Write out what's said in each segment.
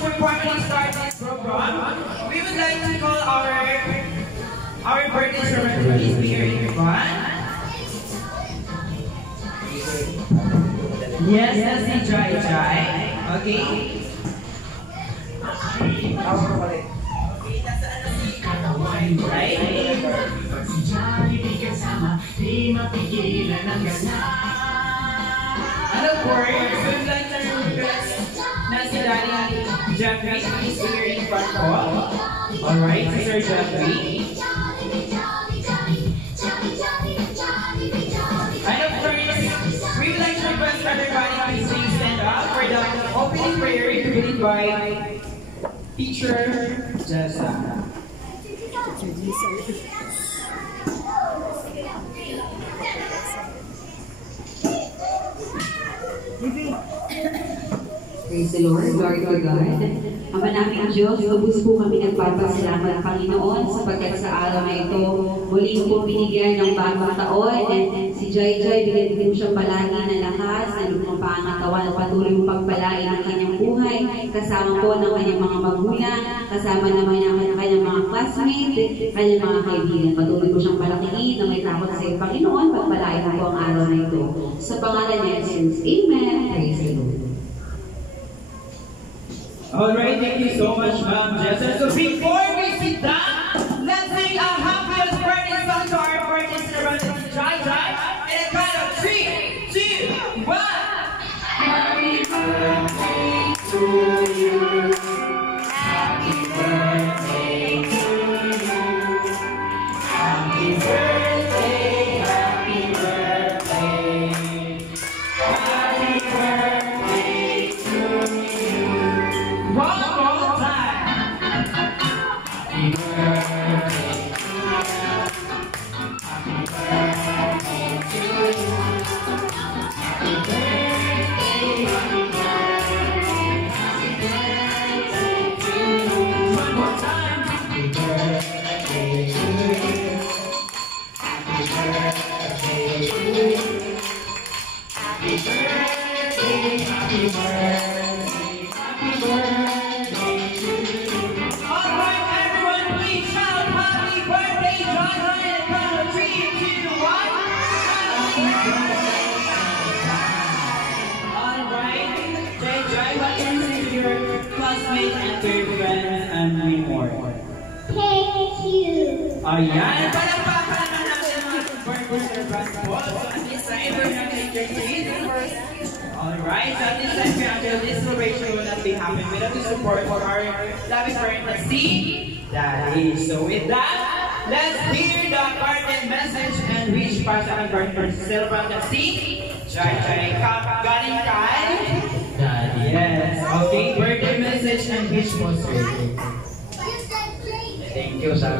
before we start this program, we would like to call our birthday servant to please be here in front. Yes, that's the Jai Jai. Okay? Right? And of course, we'd like to request na si Daddy Jeffrey is here in front po. Alright, Sir Jeffrey. And of course, we would like to request everybody to please stand up for the opening prayer given by Teacher Jessa. Praise the Lord, glory to God. Ama naming Diyos, lubos po kami nagpapasalamat, Panginoon, sapagkat sa araw na ito, muli po binigyan ng bagong taon. And si Jai Jai, bigyan po siyang palagi na lakas, na lumang pangatawan at patuloy mo pagpalain ang kanyang buhay, kasama po ng kanyang mga magulang, kasama naman ang kanyang mga classmates, kanyang mga kaibigan. Patuloy po siyang palakiin na may takot sa iyo, Panginoon, pagpalain po ang araw na ito. Sa pangalan ni Jesus, Amen. Praise the Lord. Alright, thank you so much, Ma'am Jessa. So before we sit down, let's sing a happiest birthday song to our birthday servant, Jai Jai, in a count of 3, 2, 1. Happy birthday to you. Happy birthday to you. Happy birthday, happy birthday. Happy birthday to you. One more time. Happy birthday. Happy birthday to you. Happy birthday. Happy birthday. Happy birthday to you. One more time. Happy birthday to you. Happy birthday to you. Happy birthday. Happy birthday. Happy birthday to you. Alright, everyone, please shout happy birthday, Jai Jai, in a count of 3, 2, 1. Happy birthday. Alright, Jai Jai, what can you say to your classmates and to your friends and many more? Thank you. Ayan, palakpakan naman natin mga birthday servants po. So at this time, we're not going to take Alright, so at this time, this celebration will not be happening without the support for our loving parent, Daddy. So with that, let's hear the birthday message and wish para sa aking birthday celebrant na si Jai Jai galing kay Daddy. Yes. Okay, birthday message and wish po, sir. Thank you sa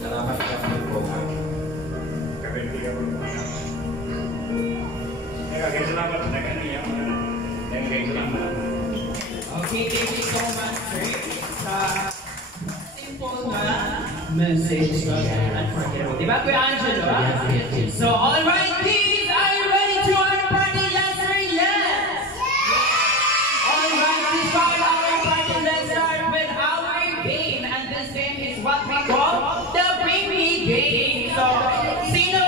salamat sa pagpupunta. Okay, thank you so much, sir, sa simple na message. Unforgettable. Diba, Kuya Angelo? So, alright, kids, are you ready to our party? Yes, sir, yes! Alright, this part of our party, let's start with our game. And this game is what we call the Bring Me Game. So, sino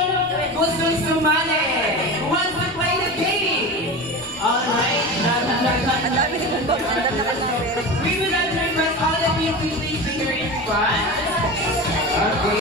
gustong sumali? Who wants to play the game? Alright, we would like to request all of you to please be here in front. Okay.